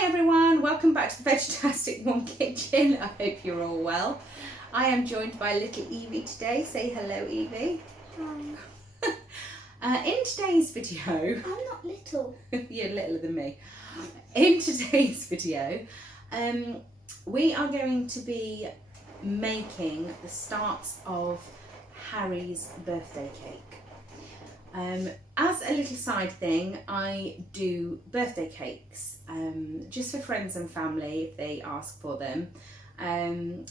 Hi everyone, welcome back to the Vegtastic One Kitchen. I hope you're all well. I am joined by little Evie today. Say hello, Evie. Hi. In today's video... I'm not little. You're littler than me. In today's video, we are going to be making the starts of Harry's birthday cake. As a little side thing, I do birthday cakes just for friends and family if they ask for them. 2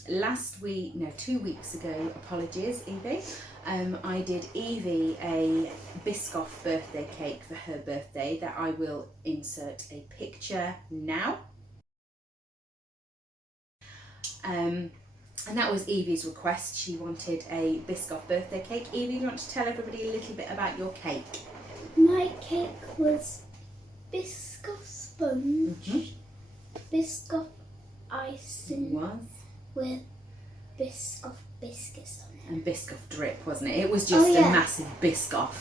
weeks ago, apologies Evie, I did Evie a Biscoff birthday cake for her birthday that I will insert a picture now. And that was Evie's request. She wanted a Biscoff birthday cake. Evie, do you want to tell everybody a little bit about your cake? My cake was Biscoff sponge, Biscoff icing with Biscoff biscuits on it. And Biscoff drip, wasn't it? It was just a massive Biscoff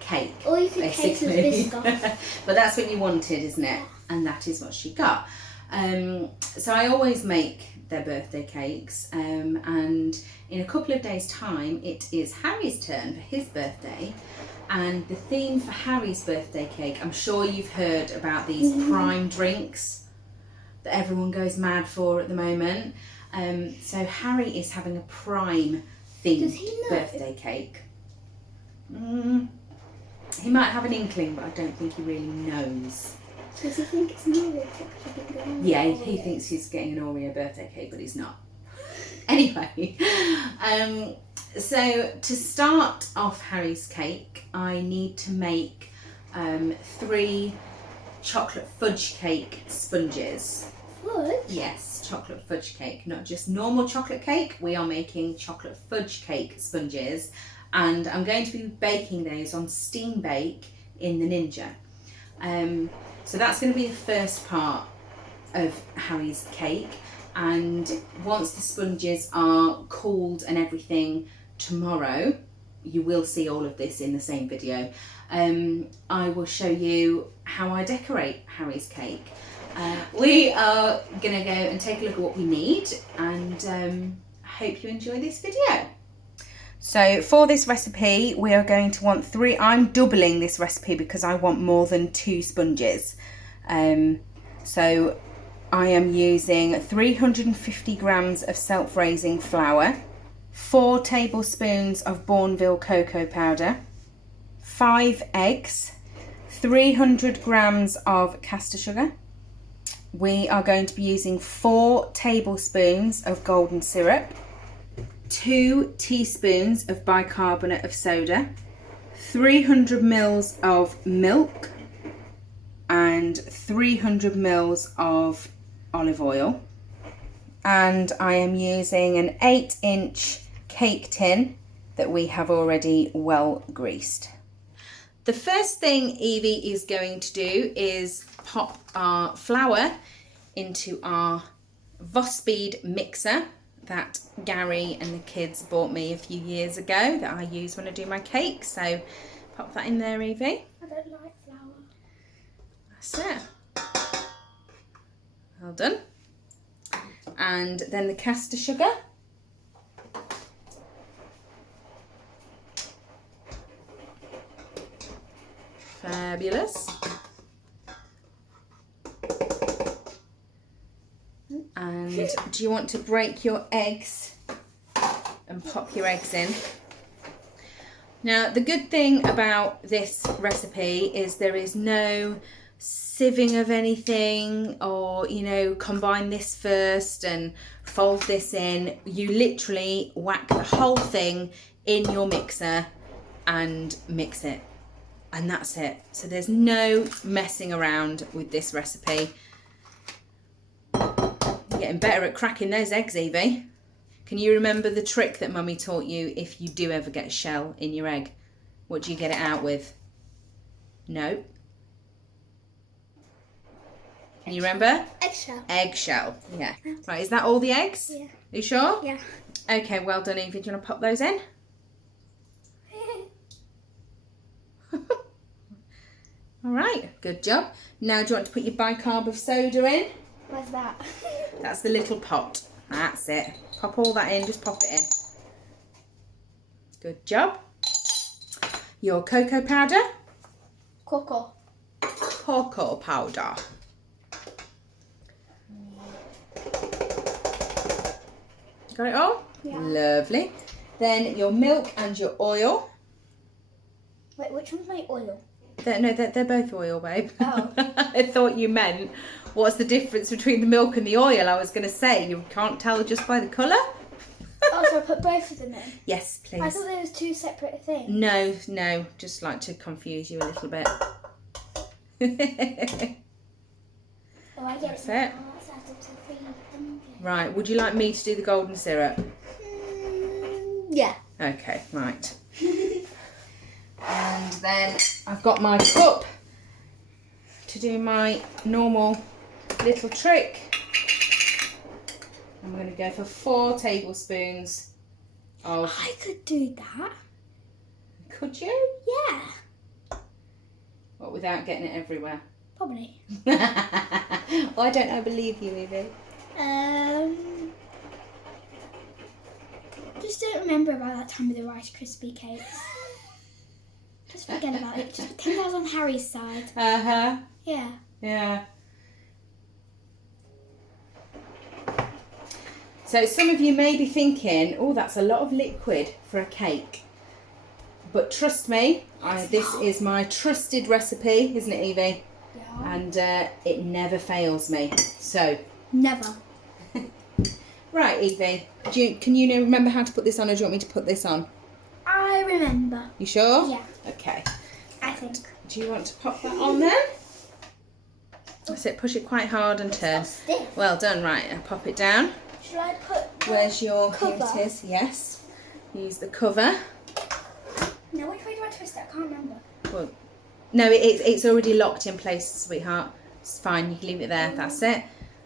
cake. All you could taste was Biscoff. But that's what you wanted, isn't it? Yeah. And that is what she got. So I always make their birthday cakes, and in a couple of days' time it is Harry's turn for his birthday, and the theme for Harry's birthday cake, I'm sure you've heard about these prime drinks that everyone goes mad for at the moment. So Harry is having a prime themed birthday cake. He might have an inkling, but I don't think he really knows. Does he think it's an Oreo cake? Yeah, he thinks he's getting an Oreo birthday cake, but he's not. Anyway, so to start off Harry's cake, I need to make 3 chocolate fudge cake sponges. Fudge? Yes, chocolate fudge cake, not just normal chocolate cake. We are making chocolate fudge cake sponges, and I'm going to be baking those on steam bake in the Ninja. So that's going to be the first part of Harry's cake, and once the sponges are cooled and everything tomorrow, you will see all of this in the same video. I will show you how I decorate Harry's cake. We are going to go and take a look at what we need, and I hope you enjoy this video. So for this recipe, we are going to want 3, I'm doubling this recipe because I want more than 2 sponges. So I am using 350 grams of self-raising flour, 4 tablespoons of Bourneville cocoa powder, 5 eggs, 300 grams of caster sugar. We are going to be using 4 tablespoons of golden syrup, 2 teaspoons of bicarbonate of soda, 300 mils of milk, and 300 mils of olive oil. And I am using an 8-inch cake tin that we have already well greased. The first thing Evie is going to do is pop our flour into our Vegtastic mixer that Gary and the kids bought me a few years ago that I use when I do my cake. So pop that in there, Evie. I don't like flour. That's it. Well done. And then the caster sugar. Fabulous. And do you want to break your eggs and pop your eggs in? Now, the good thing about this recipe is there is no sieving of anything, or, you know, combine this first and fold this in. You literally whack the whole thing in your mixer and mix it. And that's it. So there's no messing around with this recipe. You're getting better at cracking those eggs, Evie. Can you remember the trick that Mummy taught you if you do ever get a shell in your egg? What do you get it out with? No? Can you remember? Eggshell. Eggshell, yeah. Right, is that all the eggs? Yeah. Are you sure? Yeah. Okay, well done, Evie. Do you want to pop those in? All right, good job. Now do you want to put your bicarb of soda in? Where's that? That's the little pot. That's it. Pop all that in, just pop it in. Good job. Your cocoa powder. Cocoa. Cocoa powder. Got it all? Yeah. Lovely. Then your milk and your oil. Wait, which one's my oil? They're both oil, babe. Oh. I thought you meant what's the difference between the milk and the oil. I was going to say, you can't tell just by the colour. Oh, so I put both of them in? Yes, please. I thought there was two separate things. No, just like to confuse you a little bit. Oh, I get That's it. it. Oh, that's added to 300. Right, would you like me to do the golden syrup? Yeah. Okay, right. And then I've got my cup to do my normal little trick. I'm going to go for 4 tablespoons of... I could do that. Could you? Yeah. What, without getting it everywhere? Probably. Why don't I believe you, Evie? Just don't remember about that time with the Rice Krispie cakes. Just forget about it. Just pretend I was on Harry's side. Uh-huh. Yeah. Yeah. So some of you may be thinking, oh, that's a lot of liquid for a cake. But trust me, this is my trusted recipe, isn't it, Evie? Yeah. And it never fails me. So, Never. right, Evie, can you remember how to put this on, or do you want me to put this on? I remember. You sure? Yeah. Okay. I think. Do you want to pop that on then? That's it, push it quite hard and turn. It's so stiff. Well done, right, and pop it down. Should I put Where's your, here cover? it is, yes. Use the cover. No, which way do I twist it? I can't remember. Well, no, it's already locked in place, sweetheart. It's fine, you can leave it there, that's it.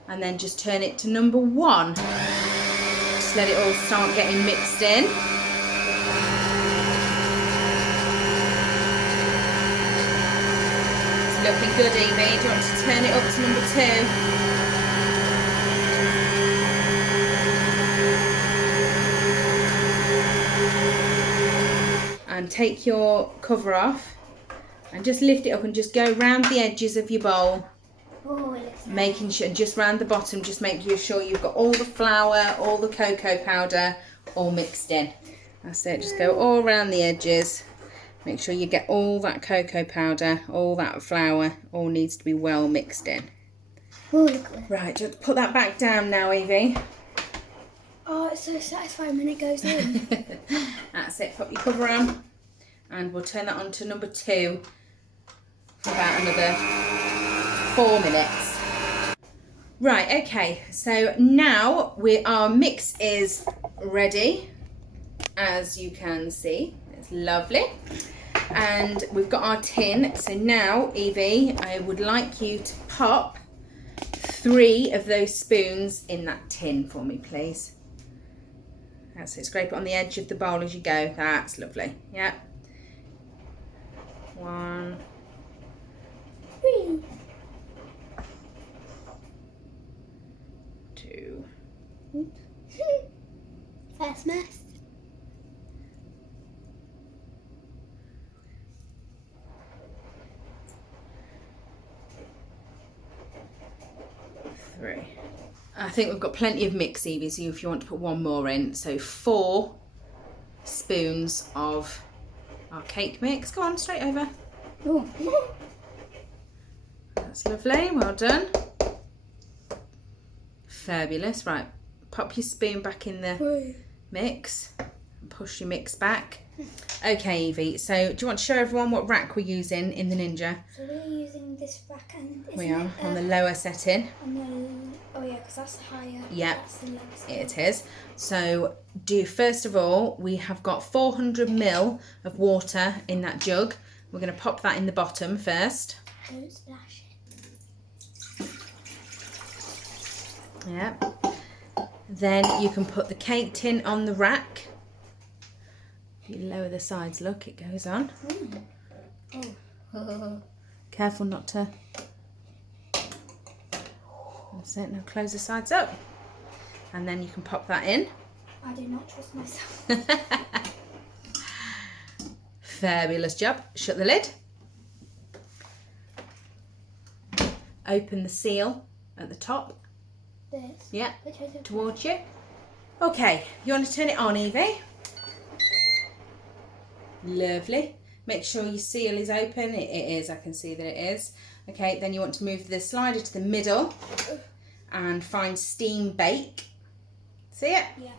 And then just turn it to number 1. Just let it all start getting mixed in. It's looking good, Evie. Do you want to turn it up to number 2? And take your cover off and just lift it up and just go round the edges of your bowl, Oh, it looks nice. making sure, just round the bottom, just making sure you've got all the flour, all the cocoa powder all mixed in. That's it, just go all around the edges. Make sure you get all that cocoa powder, all that flour, all needs to be well mixed in. Oh, look at it. Right, just put that back down now, Evie. Oh, it's so satisfying when it goes in. That's it, put your cover on and we'll turn that on to number 2 for about another 4 minutes. Right, okay, so now our mix is ready, as you can see. It's lovely. And we've got our tin. So now, Evie, I would like you to pop 3 of those spoons in that tin for me, please. That's it, scrape it on the edge of the bowl as you go. That's lovely. Yeah. 1. 3. 2. First mess. 3. I think we've got plenty of mix, Evie, so if you want to put 1 more in. So 4 spoons of our cake mix. Go on, straight over. Oh. That's lovely, well done. Fabulous. Right, pop your spoon back in the mix and push your mix back. Okay, Evie, so do you want to show everyone what rack we're using in the Ninja? So we're using this rack and We are on the lower setting. Oh yeah, because that's higher. Yep. That's the lowest. It is. So first of all, we have got 400 ml of water in that jug. We're going to pop that in the bottom first. Don't splash it. Yeah. Then you can put the cake tin on the rack. If you lower the sides, look, it goes on. Oh. Careful not to. That's it, now close the sides up. And then you can pop that in. I do not trust myself. Fabulous job. Shut the lid. Open the seal at the top. This? Yeah, Which way is it? towards you. Okay, you want to turn it on, Evie? Lovely. Make sure your seal is open. It is, I can see that it is. Okay, then you want to move the slider to the middle and find steam bake. See it? Yeah.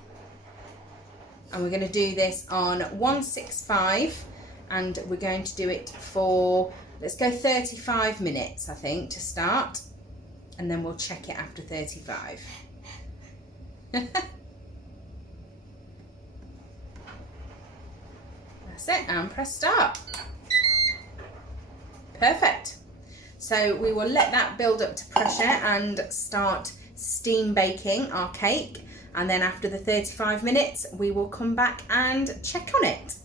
And we're going to do this on 165 and we're going to do it for, let's go 35 minutes, I think, to start. And then we'll check it after 35. That's it, and press start. Perfect. So we will let that build up to pressure and start steam baking our cake. And then after the 35 minutes, we will come back and check on it.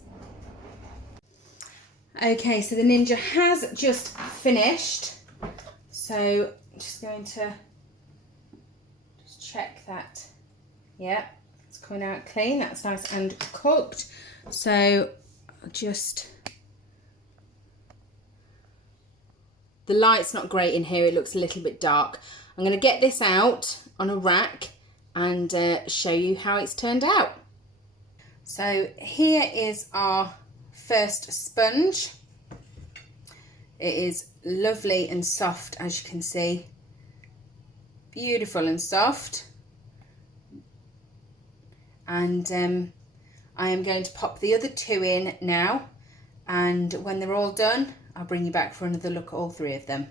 Okay, so the Ninja has just finished. So I'm just going to just check that. Yeah, it's coming out clean. That's nice and cooked. So just, the light's not great in here. It looks a little bit dark. I'm going to get this out on a rack and show you how it's turned out. So here is our first sponge. It is lovely and soft, as you can see. Beautiful and soft. And I am going to pop the other two in now, and when they're all done, I'll bring you back for another look at all three of them.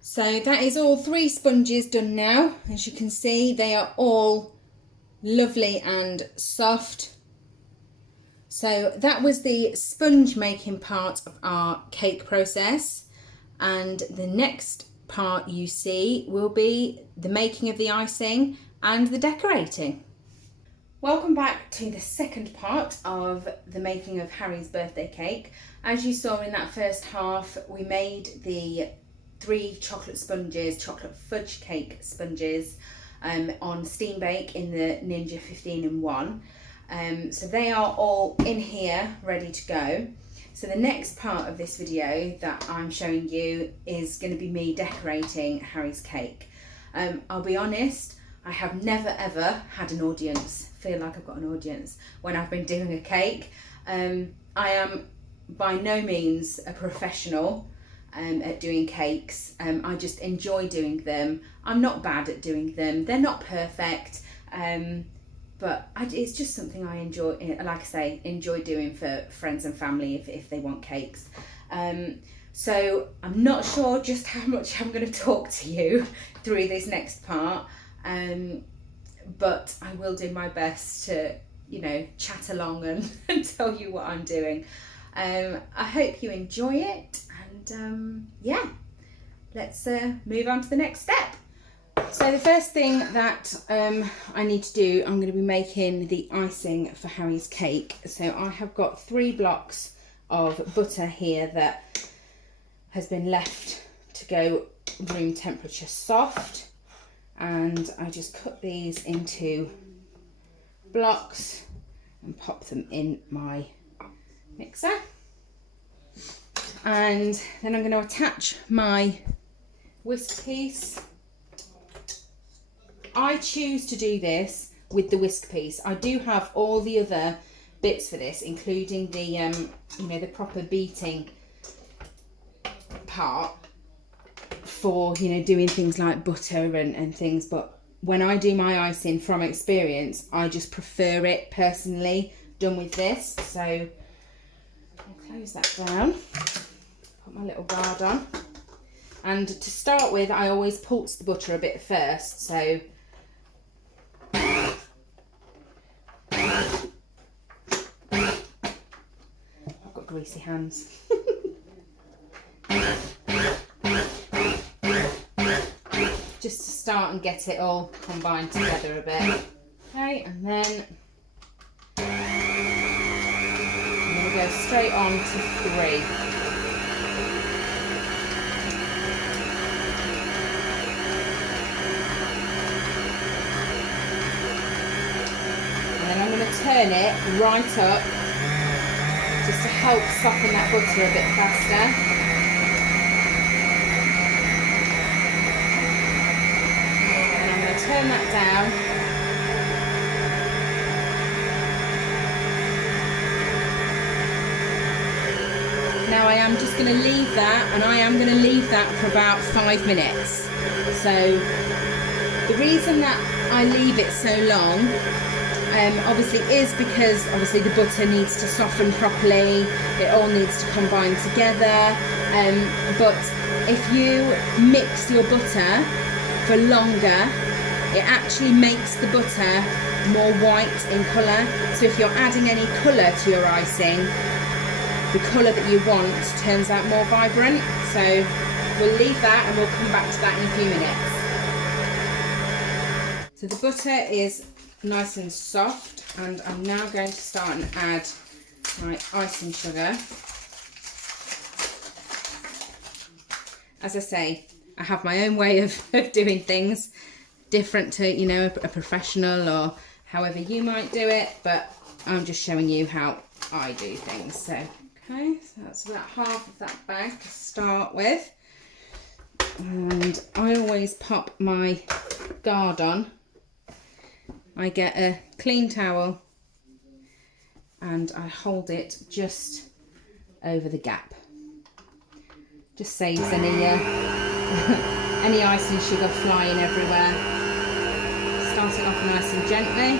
So that is all three sponges done now. As you can see, they are all lovely and soft. So that was the sponge making part of our cake process, and the next part you see will be the making of the icing and the decorating. Welcome back to the second part of the making of Harry's birthday cake. As you saw in that first half, we made the 3 chocolate sponges, chocolate fudge cake sponges on steam bake in the Ninja 15-in-1. So they are all in here ready to go. So the next part of this video that I'm showing you is going to be me decorating Harry's cake. I'll be honest, I have never ever had an audience, feel like I've got an audience when I've been doing a cake. I am by no means a professional at doing cakes. I just enjoy doing them. I'm not bad at doing them. They're not perfect, but it's just something I enjoy, like I say, enjoy doing for friends and family if they want cakes. So I'm not sure just how much I'm going to talk to you through this next part, but I will do my best to, you know, chat along and tell you what I'm doing. I hope you enjoy it, and yeah, let's move on to the next step. So the first thing that I need to do, I'm going to be making the icing for Harry's cake. So I have got 3 blocks of butter here that has been left to go room temperature soft, and I just cut these into blocks and pop them in my mixer. And then I'm going to attach my whisk piece. I choose to do this with the whisk piece. I do have all the other bits for this, including the you know, the proper beating part for, you know, doing things like butter and things, but when I do my icing, from experience, I just prefer it personally done with this. So I'll close that down, put my little guard on, and to start with I always pulse the butter a bit first, so I've got greasy hands. Just to start and get it all combined together a bit. Okay, and then I'm going to go straight on to 3. going to turn it right up just to help soften that butter a bit faster. And I'm going to turn that down. Now I am just going to leave that, and I am going to leave that for about 5 minutes. So the reason that I leave it so long obviously is because obviously the butter needs to soften properly, it all needs to combine together, but if you mix your butter for longer, it actually makes the butter more white in colour. So if you're adding any colour to your icing, the colour that you want turns out more vibrant. So we'll leave that and we'll come back to that in a few minutes. So the butter is nice and soft, and I'm now going to start and add my icing sugar. As I say, I have my own way of doing things, different to, you know, a professional or however you might do it, but I'm just showing you how I do things. So okay, so that's about half of that bag to start with, and I always pop my guard on. I get a clean towel and I hold it just over the gap. Just saves any any icing sugar flying everywhere. Starting off nice and gently.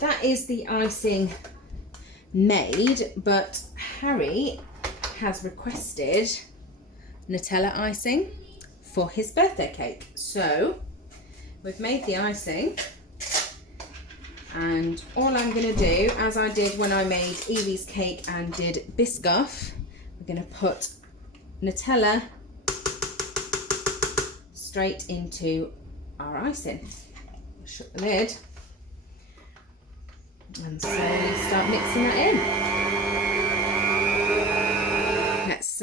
That is the icing made, but Harry has requested Nutella icing for his birthday cake. So we've made the icing, and all I'm going to do, as I did when I made Evie's cake and did Biscoff, we're going to put Nutella straight into our icing. Shut the lid. And slowly start mixing that in. Let's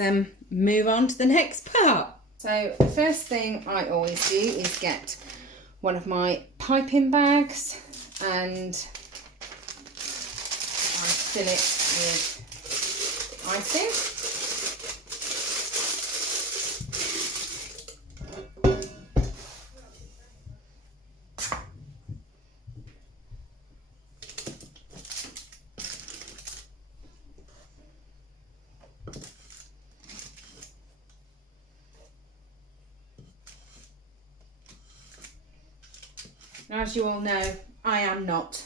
move on to the next part. So the first thing I always do is get one of my piping bags and I fill it with icing. Now, as you all know, I am not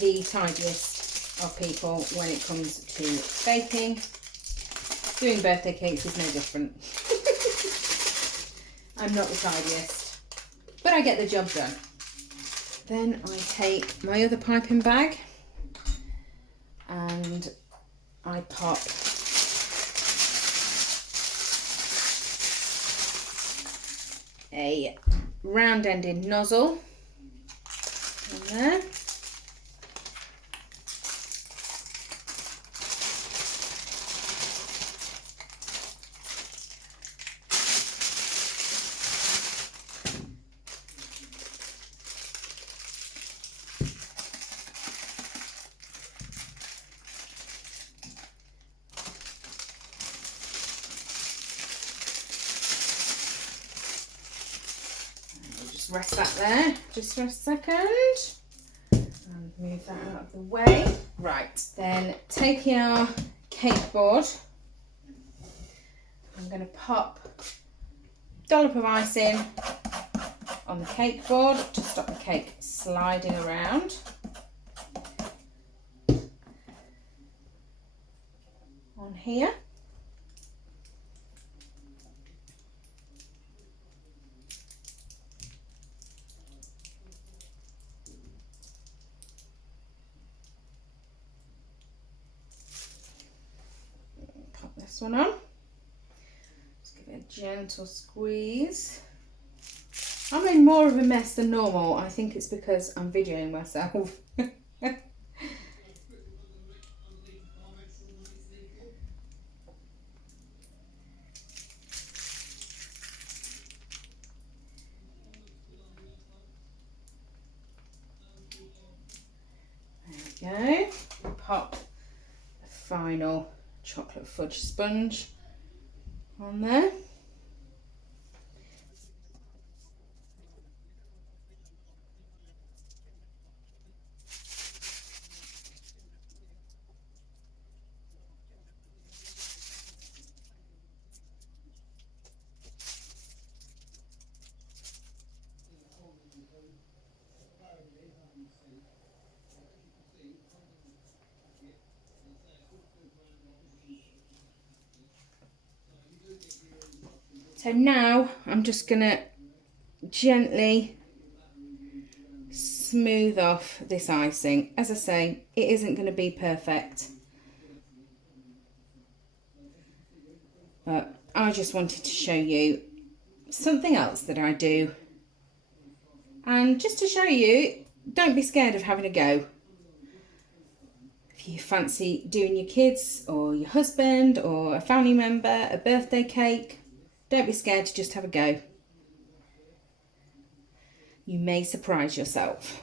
the tidiest of people when it comes to baking. Doing birthday cakes is no different. I'm not the tidiest, but I get the job done. Then I take my other piping bag and I pop a round-ended nozzle in there. Rest that there just for a second and move that out of the way. Right, then taking our cake board, I'm going to pop a dollop of icing on the cake board to stop the cake sliding around. On here. This one on. Just give it a gentle squeeze. I made more of a mess than normal. I think it's because I'm videoing myself. There we go. Pop the final chocolate fudge sponge on there. So now I'm just going to gently smooth off this icing. As I say, it isn't going to be perfect, but I just wanted to show you something else that I do, and just to show you, don't be scared of having a go. If you fancy doing your kids or your husband or a family member a birthday cake, don't be scared to just have a go. You may surprise yourself.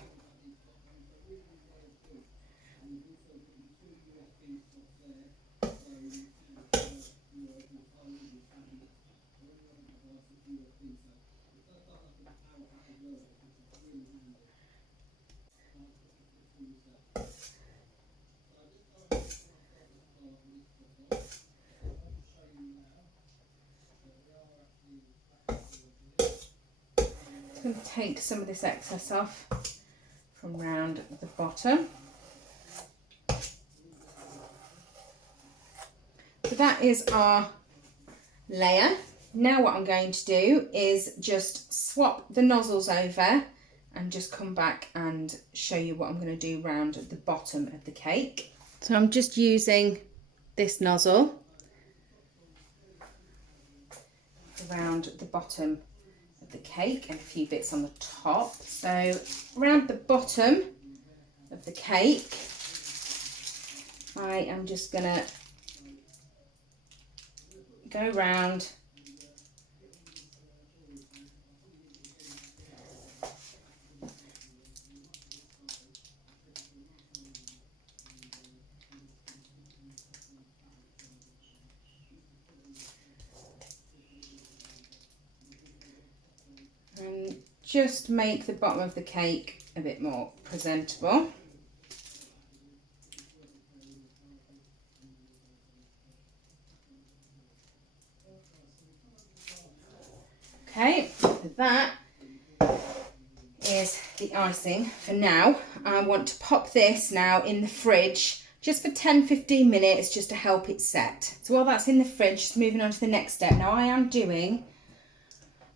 I'm going to take some of this excess off from round the bottom. So that is our layer. Now what I'm going to do is just swap the nozzles over and just come back and show you what I'm going to do round the bottom of the cake. So I'm just using this nozzle around the bottom of the cake and a few bits on the top. So around the bottom of the cake, I am just going to go round and just make the bottom of the cake a bit more presentable. Okay, so that is the icing for now. I want to pop this now in the fridge just for 10-15 minutes just to help it set. So while that's in the fridge, just moving on to the next step. Now I am doing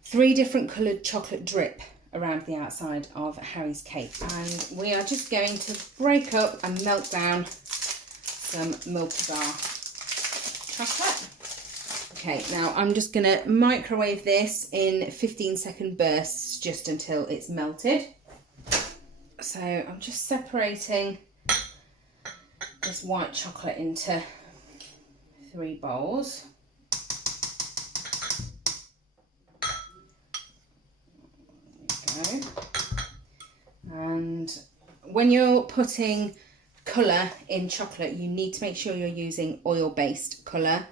3 different coloured chocolate drip around the outside of Harry's cake, and we are just going to break up and melt down some Milky Bar chocolate. Okay, now I'm just going to microwave this in 15-second bursts just until it's melted. So I'm just separating this white chocolate into 3 bowls. There we go. And when you're putting colour in chocolate, you need to make sure you're using oil-based colour.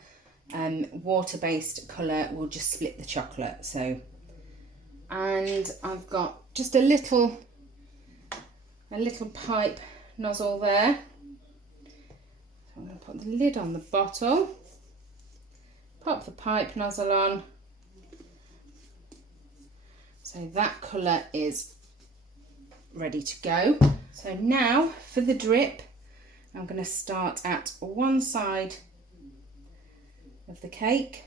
Water-based colour will just split the chocolate. So, and I've got just a little pipe nozzle there. So I'm going to put the lid on the bottle, pop the pipe nozzle on. So that colour is ready to go. So now for the drip, I'm going to start at one side of the cake.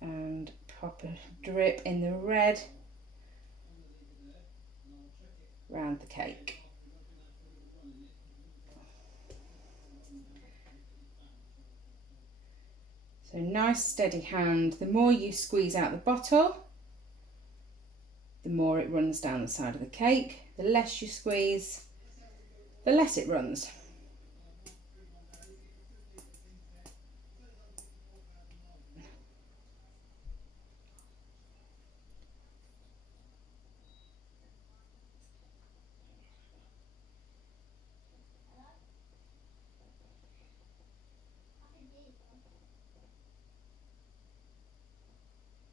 And pop a drip in the red round the cake. So nice steady hand. The more you squeeze out the bottle, the more it runs down the side of the cake. The less you squeeze, the less it runs.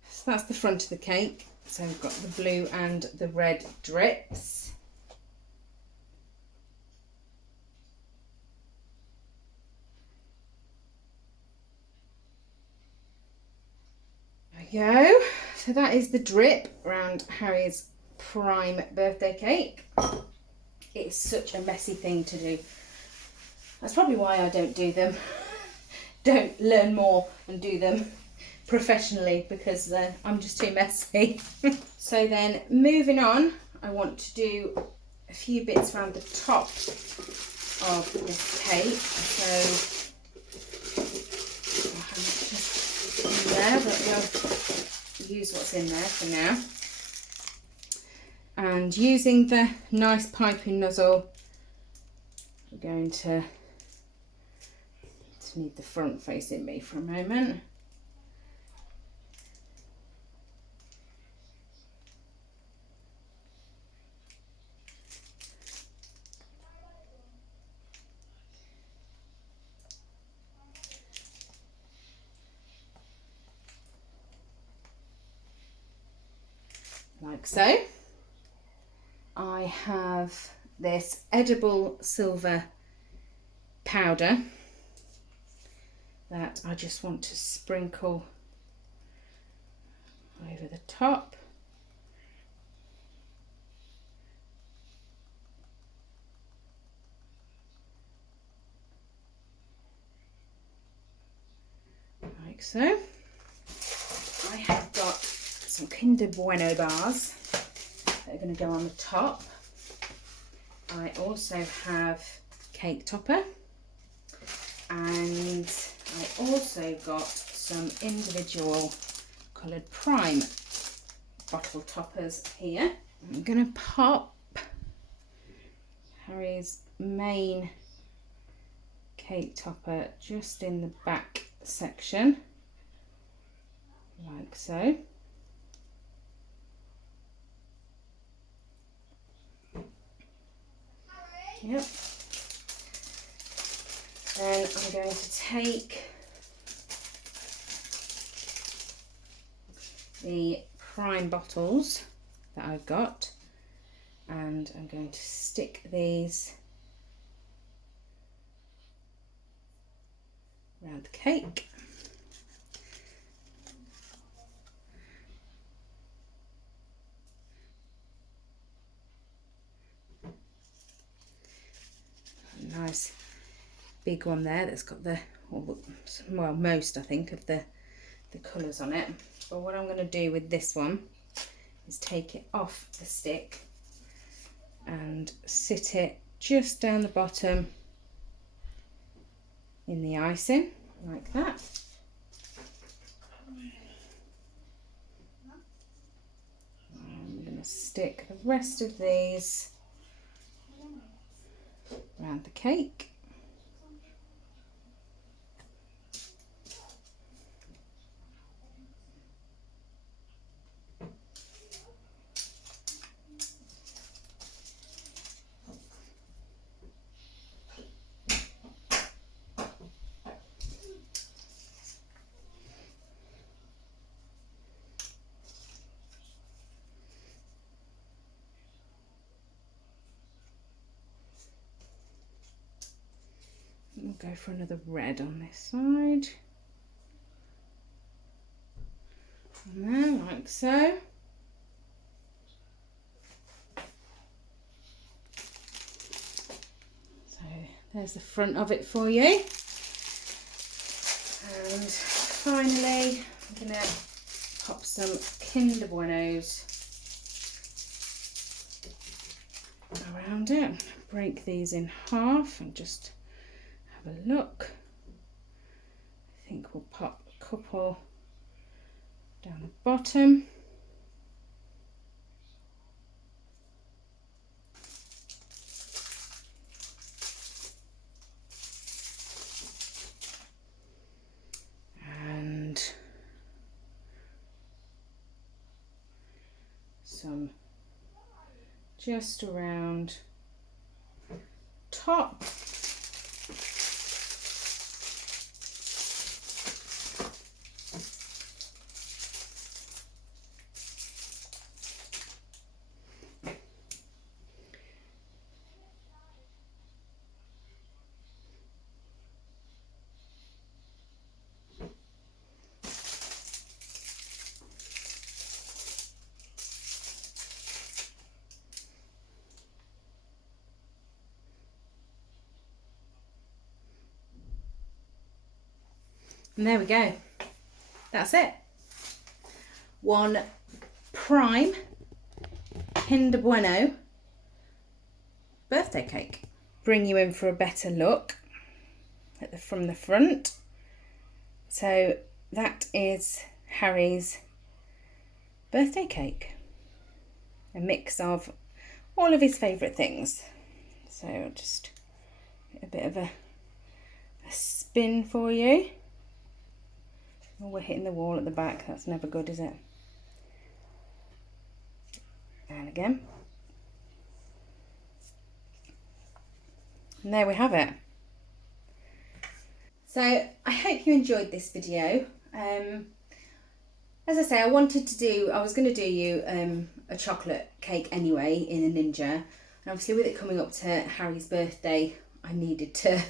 So that's the front of the cake. So we've got the blue and the red drips. There we go. So that is the drip around Harry's prime birthday cake. It's such a messy thing to do. That's probably why I don't do them. Don't learn more and do them professionally, because I'm just too messy. So then moving on, I want to do a few bits around the top of this cake. So I'll just in there, but we'll use what's in there for now. And using the nice piping nozzle, we're going to need the front facing me for a moment. Like so. I have this edible silver powder that I just want to sprinkle over the top. Like so. I have got some Kinder Bueno bars that are going to go on the top. I also have cake topper, and I also got some individual coloured prime bottle toppers here. I'm going to pop Harry's main cake topper just in the back section, like so. Yep. Then I'm going to take the prime bottles that I've got, and I'm going to stick these around the cake. Nice big one there that's got the, well, most I think of the colours on it. But what I'm going to do with this one is take it off the stick and sit it just down the bottom in the icing, like that. I'm going to stick the rest of these around the cake. We'll go for another red on this side. And then like so. So there's the front of it for you. And finally, I'm going to pop some Kinder Buenos around it. Break these in half and just have a look. I think we'll pop a couple down the bottom. And some just around top. And there we go. That's it. One prime Kinder Bueno birthday cake. Bring you in for a better look from the front. So that is Harry's birthday cake. A mix of all of his favourite things. So just a bit of a spin for you. Oh, we're hitting the wall at the back. That's never good, is it? And again. And there we have it. So I hope you enjoyed this video. As I say, I was going to do you a chocolate cake anyway in a Ninja. And obviously with it coming up to Harry's birthday, I needed to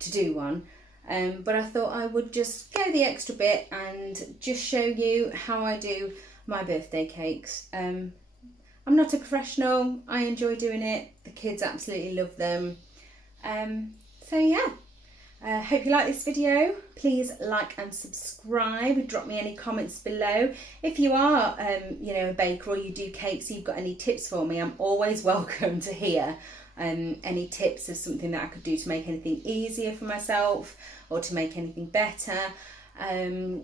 do one. But I thought I would just go the extra bit and just show you how I do my birthday cakes. I'm not a professional. I enjoy doing it. The kids absolutely love them. So yeah, hope you like this video. Please like and subscribe. Drop me any comments below. If you are, a baker or you do cakes, you've got any tips for me, I'm always welcome to hear any tips of something that I could do to make anything easier for myself or to make anything better.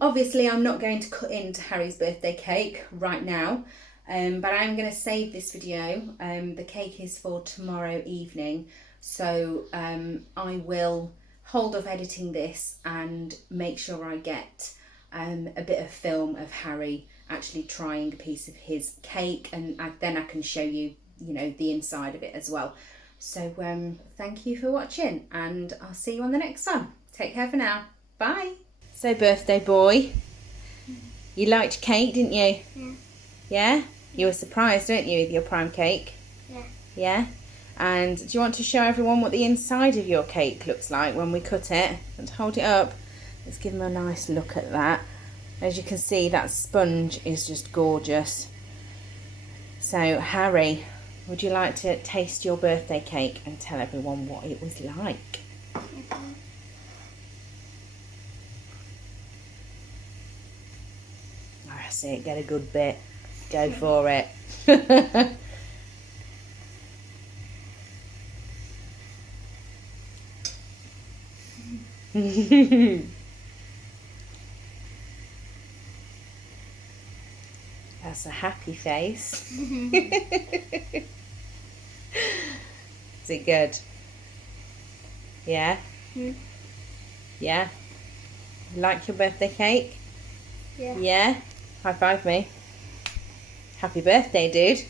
Obviously, I'm not going to cut into Harry's birthday cake right now, but I'm going to save this video. The cake is for tomorrow evening, so I will hold off editing this and make sure I get a bit of film of Harry actually trying a piece of his cake, and then I can show you, the inside of it as well. So thank you for watching, and I'll see you on the next one. Take care for now. Bye. So birthday boy, you liked cake, didn't you? Yeah. Yeah? You were surprised, weren't you, with your prime cake? Yeah. Yeah? And do you want to show everyone what the inside of your cake looks like when we cut it? And hold it up. Let's give them a nice look at that. As you can see, that sponge is just gorgeous. So Harry, would you like to taste your birthday cake and tell everyone what it was like? That's it, get a good bit. Go for it. That's a happy face. Is it good? Yeah? Mm. Yeah? You like your birthday cake? Yeah. Yeah? High five me. Happy birthday, dude.